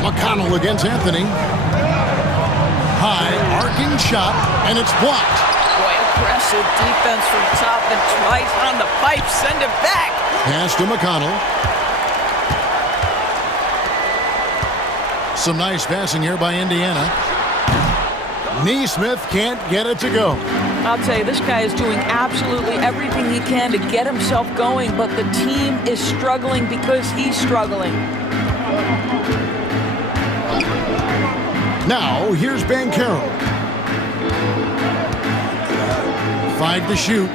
McConnell against Anthony. High, arcing shot, and it's blocked. Boy, aggressive defense from top and twice on the pipe. Send it back. Pass to McConnell. Some nice passing here by Indiana. Neesmith can't get it to go. I'll tell you, this guy is doing absolutely everything he can to get himself going, but the team is struggling because he's struggling. Now, here's Banchero. 5 to shoot.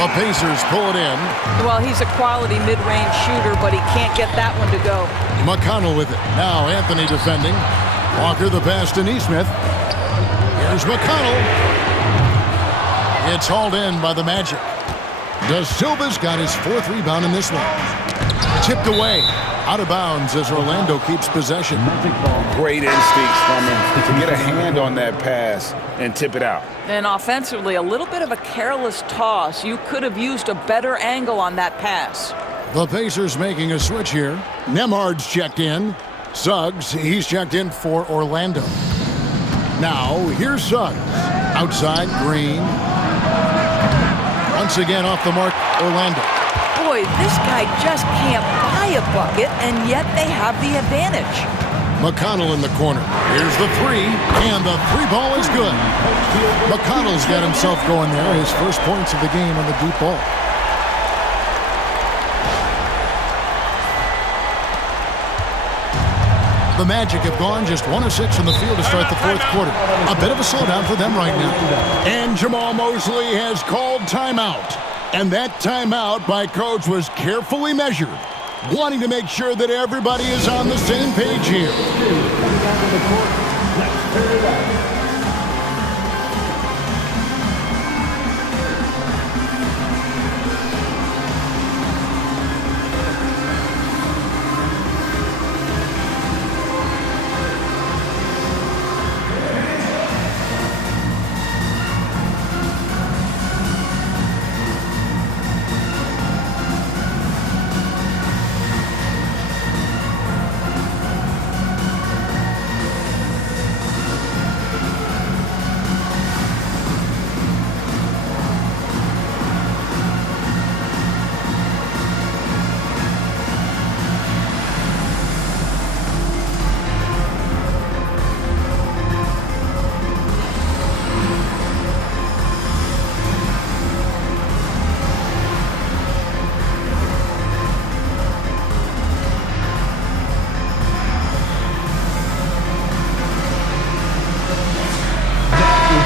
The Pacers pull it in. Well, he's a quality mid-range shooter, but he can't get that one to go. McConnell with it. Now Anthony defending. Walker the pass to Neesmith. Here's McConnell. It's hauled in by the Magic. Da Silva's got his 4th rebound in this one. Tipped away. Out of bounds as Orlando keeps possession. Great instincts from him to get a hand on that pass and tip it out. And offensively, a little bit of a careless toss. You could have used a better angle on that pass. The Pacers making a switch here. Nembhard's checked in. Suggs, he's checked in for Orlando. Now, here's Suggs. Outside, Green. Once again off the mark, Orlando. Boy, this guy just can't buy a bucket, and yet they have the advantage. McConnell in the corner. Here's the 3, and the 3 ball is good. McConnell's got himself going there. His first points of the game on the deep ball. The Magic have gone just 1 of 6 from the field to start the 4th quarter. A bit of a slowdown for them right now. And Jamahl Mosley has called timeout. And that timeout by coach was carefully measured, wanting to make sure that everybody is on the same page here.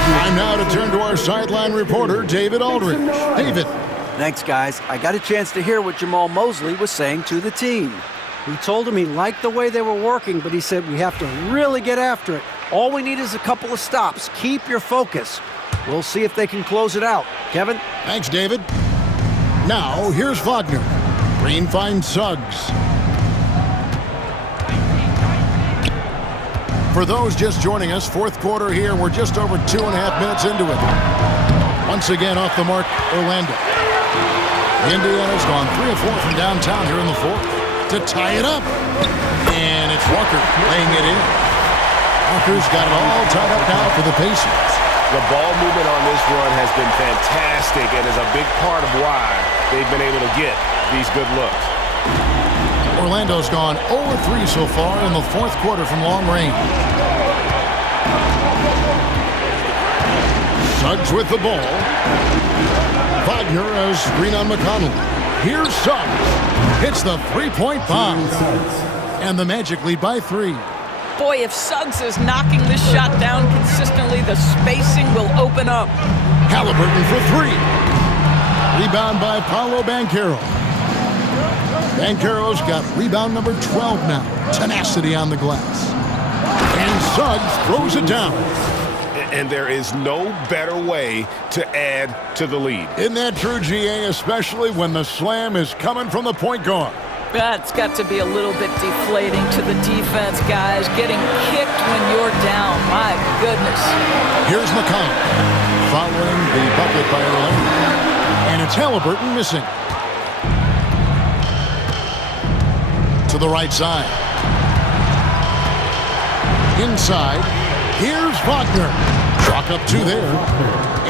Time now to turn to our sideline reporter, David Aldridge. David. Thanks, guys. I got a chance to hear what Jamahl Mosley was saying to the team. He told him he liked the way they were working, but he said we have to really get after it. All we need is a couple of stops. Keep your focus. We'll see if they can close it out. Kevin? Thanks, David. Now, here's Wagner. Green finds Suggs. For those just joining us, 4th quarter here. We're just over 2.5 minutes into it. Once again, off the mark, Orlando. Indiana's gone 3 of 4 from downtown here in the 4th to tie it up. And it's Walker laying it in. Walker's got it all tied up now for the Pacers. The ball movement on this run has been fantastic and is a big part of why they've been able to get these good looks. Orlando's gone 0-3 so far in the 4th quarter from long range. Suggs with the ball. Wagner has screen on McConnell. Here's Suggs. Hits the 3-point bomb. And the Magic lead by 3. Boy, if Suggs is knocking this shot down consistently, the spacing will open up. Halliburton for 3. Rebound by Paolo Banchero. Banchero's got rebound number 12 now. Tenacity on the glass. And Suggs throws it down. And there is no better way to add to the lead. Isn't that true, GA, especially when the slam is coming from the point guard? That's got to be a little bit deflating to the defense, guys. Getting kicked when you're down. My goodness. Here's McConnell following the bucket by Orlando. And it's Halliburton missing. To the right side. Inside. Here's Wagner. Chalk up 2 there.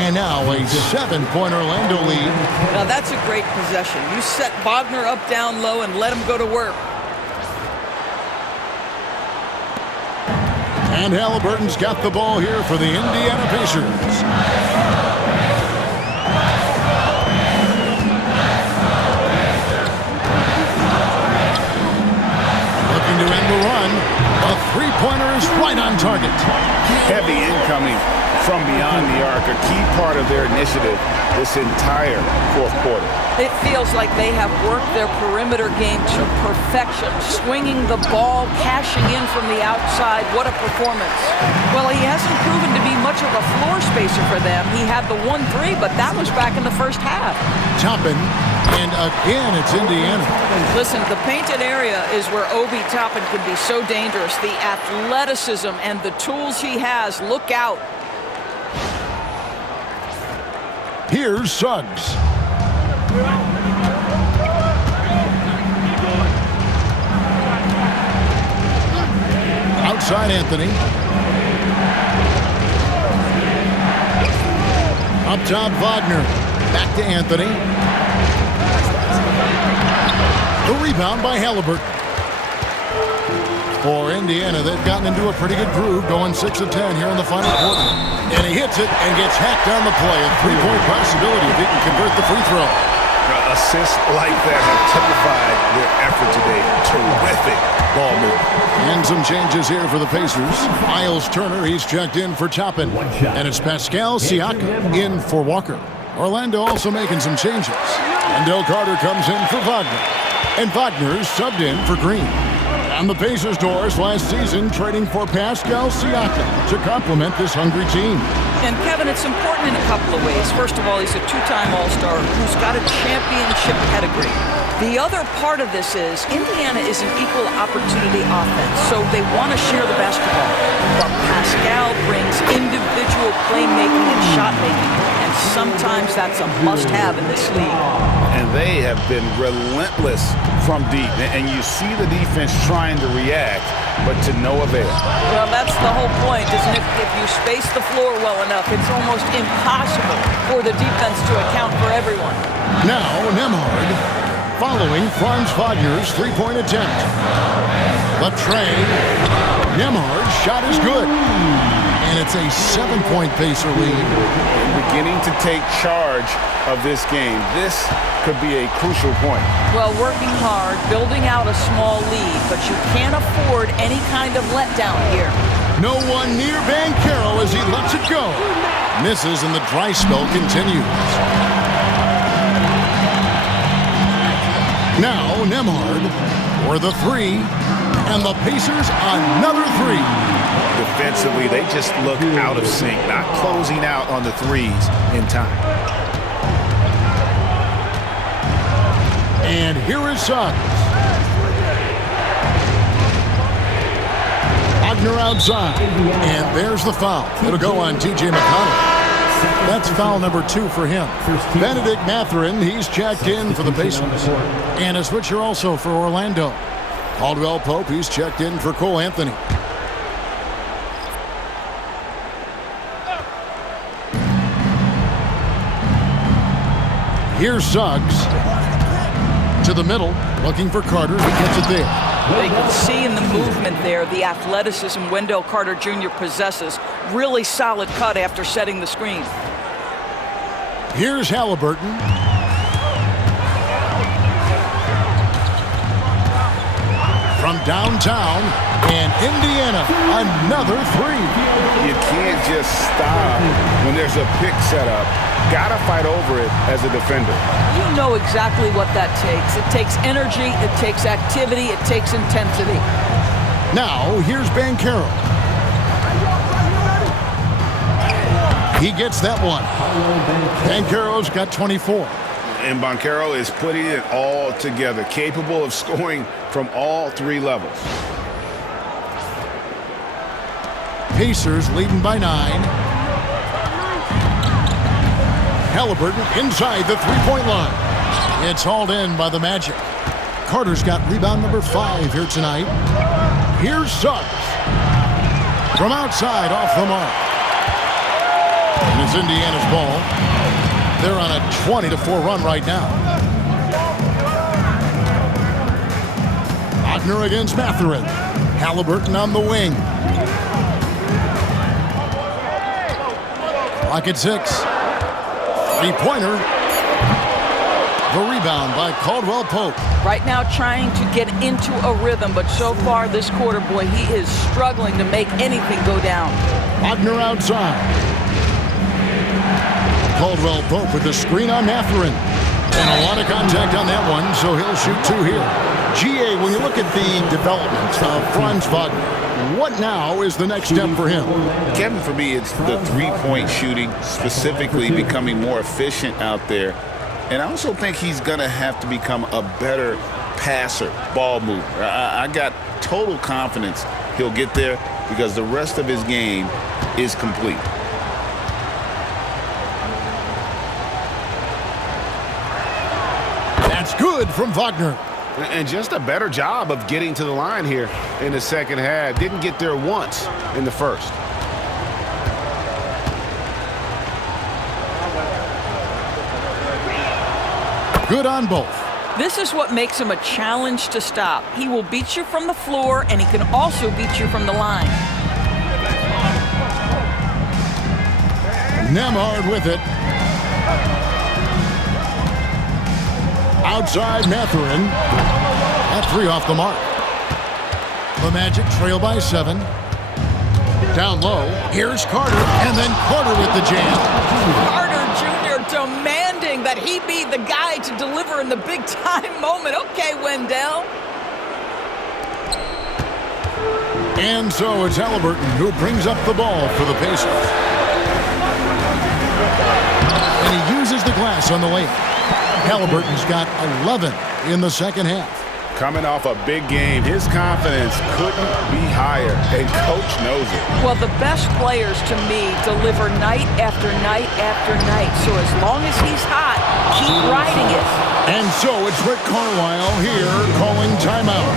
And now a 7-point Orlando lead. Now that's a great possession. You set Wagner up down low and let him go to work. And Halliburton's got the ball here for the Indiana Pacers. Looking to end the run. A three-pointer is right on target. Heavy incoming from beyond the arc, a key part of their initiative this entire fourth quarter. It feels like they have worked their perimeter game to perfection, swinging the ball, cashing in from the outside. What a performance. Well, he hasn't proven to be much of a floor spacer for them. He had the 1-3, but that was back in the first half. Toppin, and again it's Indiana. Listen, the painted area is where Obi Toppin can be so dangerous. The athleticism and the tools he has, look out. Here's Suggs. Outside Anthony. Up top Wagner. Back to Anthony. The rebound by Halliburton. For Indiana, they've gotten into a pretty good groove, going 6 of 10 here in the final quarter. And he hits it and gets hacked on the play. A three-point possibility if he can convert the free throw. Assists like that have typified their effort today. Terrific ball movement. And some changes here for the Pacers. Miles Turner, he's checked in for Toppin. And it's Pascal Siakam in for Walker. Orlando also making some changes. Wendell Carter comes in for Wagner. And Wagner's subbed in for Green. On the Pacers' doors last season, trading for Pascal Siakam to complement this hungry team. And Kevin, it's important in a couple of ways. First of all, he's a 2-time All-Star who's got a championship pedigree. The other part of this is Indiana is an equal opportunity offense, so they want to share the basketball. But Pascal brings individual playmaking and shot making, and sometimes that's a must-have in this league. And they have been relentless from deep. And you see the defense trying to react, but to no avail. Well, that's the whole point, isn't it? If you space the floor well enough, it's almost impossible for the defense to account for everyone. Now, Nembhard, following Franz Wagner's three-point attempt. The tray. Nembhard's shot is good. And it's a 7-point Pacer lead. Beginning to take charge of this game. This could be a crucial point. Well, working hard, building out a small lead, but you can't afford any kind of letdown here. No one near Banchero as he lets it go. Misses and the dry spell continues. Now Nembhard for the three, and the Pacers another three. Defensively, they just look out of sync, not closing out on the threes in time. And here is Suggs. Wagner outside. And there's the foul. It'll go on T.J. McConnell. That's foul number 2 for him. Benedict Mathurin, he's checked in for the Pacers. And a switcher also for Orlando. Caldwell Pope, he's checked in for Cole Anthony. Here's Suggs. To the middle, looking for Carter. He gets it there. They can see in the movement there the athleticism Wendell Carter Jr. possesses. Really solid cut after setting the screen. Here's Halliburton. From downtown, and Indiana, another three. You can't just stop when there's a pick set up. Gotta fight over it as a defender. You know exactly what that takes. It takes energy, it takes activity, it takes intensity. Now, here's Banchero. He gets that one. Banchero's got 24. And Banchero is putting it all together, capable of scoring from all 3 levels. Pacers leading by 9. Halliburton inside the three-point line. It's hauled in by the Magic. Carter's got rebound number 5 here tonight. Here's Suggs. From outside, off the mark. And it's Indiana's ball. They're on a 20-4 run right now. Wagner against Mathurin. Halliburton on the wing. Clock at 6. Three-pointer. The rebound by Caldwell Pope. Right now trying to get into a rhythm, but so far this quarter, boy, he is struggling to make anything go down. Wagner outside. Caldwell Pope with the screen on Mathurin. And a lot of contact on that one, so he'll shoot 2 here. G.A., when you look at the development of Franz Wagner, what now is the next step for him? Kevin, for me, it's the three-point shooting, specifically becoming more efficient out there. And I also think he's going to have to become a better passer, ball mover. I got total confidence he'll get there because the rest of his game is complete. That's good from Wagner. And just a better job of getting to the line here in the second half. Didn't get there once in the first. Good on both. This is what makes him a challenge to stop. He will beat you from the floor, and he can also beat you from the line. Nembhard with it. Outside Mathurin. That 3 off the mark. The Magic trail by 7. Down low. Here's Carter, and then Carter with the jam. Carter Jr. demanding that he be the guy to deliver in the big-time moment. Okay, Wendell. And so it's Halliburton who brings up the ball for the Pacers. And he uses the glass on the layup. Halliburton's got 11 in the second half. Coming off a big game, his confidence couldn't be higher, and Coach knows it. Well, the best players, to me, deliver night after night after night. So as long as he's hot, keep riding it. And so it's Rick Carlisle here calling timeout.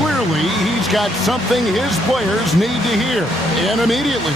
Clearly, he's got something his players need to hear, and immediately.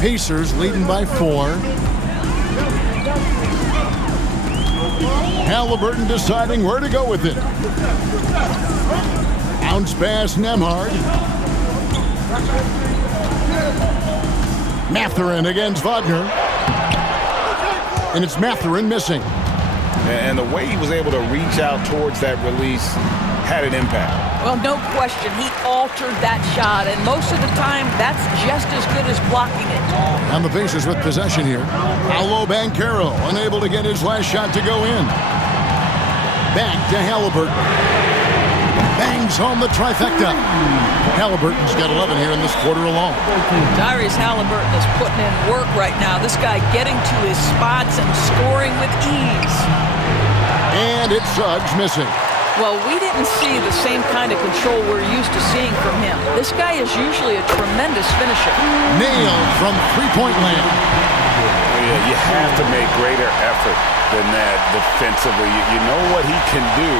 Pacers leading by 4. Halliburton deciding where to go with it. Bounce pass Nembhard. Mathurin against Wagner. And it's Mathurin missing. And the way he was able to reach out towards that release had an impact. Well, no question. He altered that shot, and most of the time, that's just as good as blocking it. And the Pacers with possession here. Paolo Banchero unable to get his last shot to go in. Back to Halliburton. Bangs home the trifecta. Halliburton's got 11 here in this quarter alone. Tyrese Halliburton is putting in work right now. This guy getting to his spots and scoring with ease. And it's Suggs missing. Well, we didn't see the same kind of control we're used to seeing from him. This guy is usually a tremendous finisher. Nailed from three-point land. Yeah, you have to make greater effort than that defensively. You know what he can do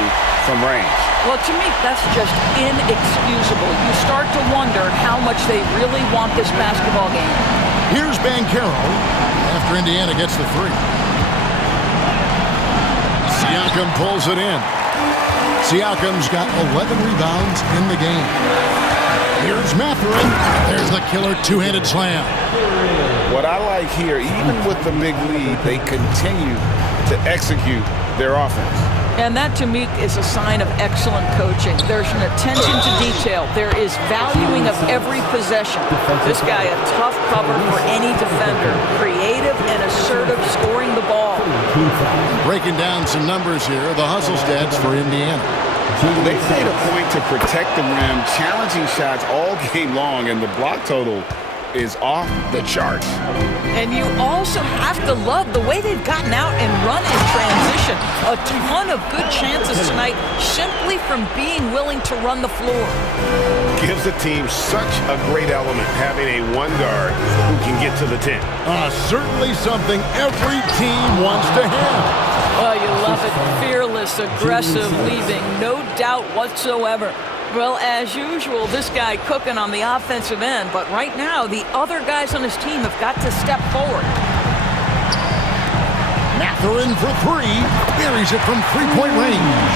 from range. Well, to me, that's just inexcusable. You start to wonder how much they really want this basketball game. Here's Banchero after Indiana gets the three. Siakam pulls it in. Siakam's got 11 rebounds in the game. Here's Mathurin. There's the killer two-handed slam. What I like here, even with the big lead, they continue to execute their offense. And that, to me, is a sign of excellent coaching. There's an attention to detail. There is valuing of every possession. This guy, a tough cover for any defender. Creative and assertive, scoring the ball. Breaking down some numbers here, the hustle stats for Indiana. They made a point to protect the rim, challenging shots all game long, and the block total is off the charts. And you also have to love the way they've gotten out and run in transition. A ton of good chances tonight simply from being willing to run the floor. Gives the team such a great element having a one guard who can get to the 10. Certainly something every team wants to have. Oh, you love it. Fearless, aggressive, leaving. No doubt whatsoever. Well, as usual, this guy cooking on the offensive end, but right now, the other guys on his team have got to step forward. Mathurin for three. Buries it from three-point range.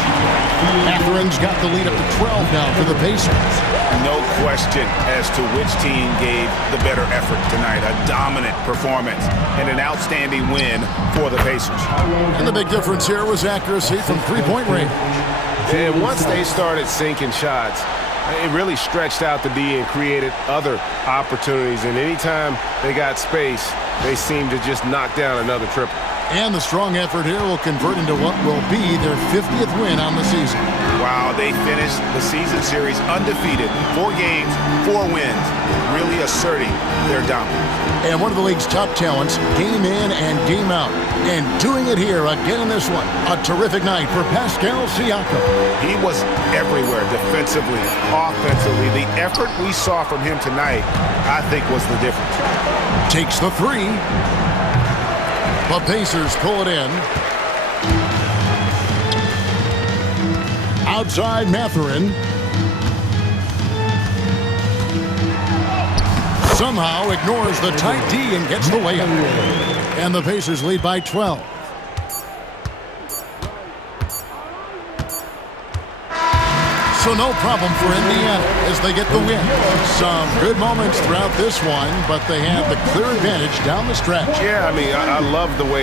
Mathurin's got the lead up to 12 now for the Pacers. No question as to which team gave the better effort tonight. A dominant performance and an outstanding win for the Pacers. And the big difference here was accuracy from three-point range. And once they started sinking shots, it really stretched out the D and created other opportunities. And anytime they got space, they seemed to just knock down another triple. And the strong effort here will convert into what will be their 50th win on the season. Wow, they finished the season series undefeated. 4 games, 4 wins, really asserting their dominance. And one of the league's top talents, game in and game out. And doing it here again in this one. A terrific night for Pascal Siakam. He was everywhere defensively, offensively. The effort we saw from him tonight, I think, was the difference. Takes the three. The Pacers pull it in. Outside Mathurin. Somehow ignores the tight D and gets the layup. And the Pacers lead by 12. So no problem for Indiana as they get the win. Some good moments throughout this one, but they have the clear advantage down the stretch. Yeah, I mean, I love the way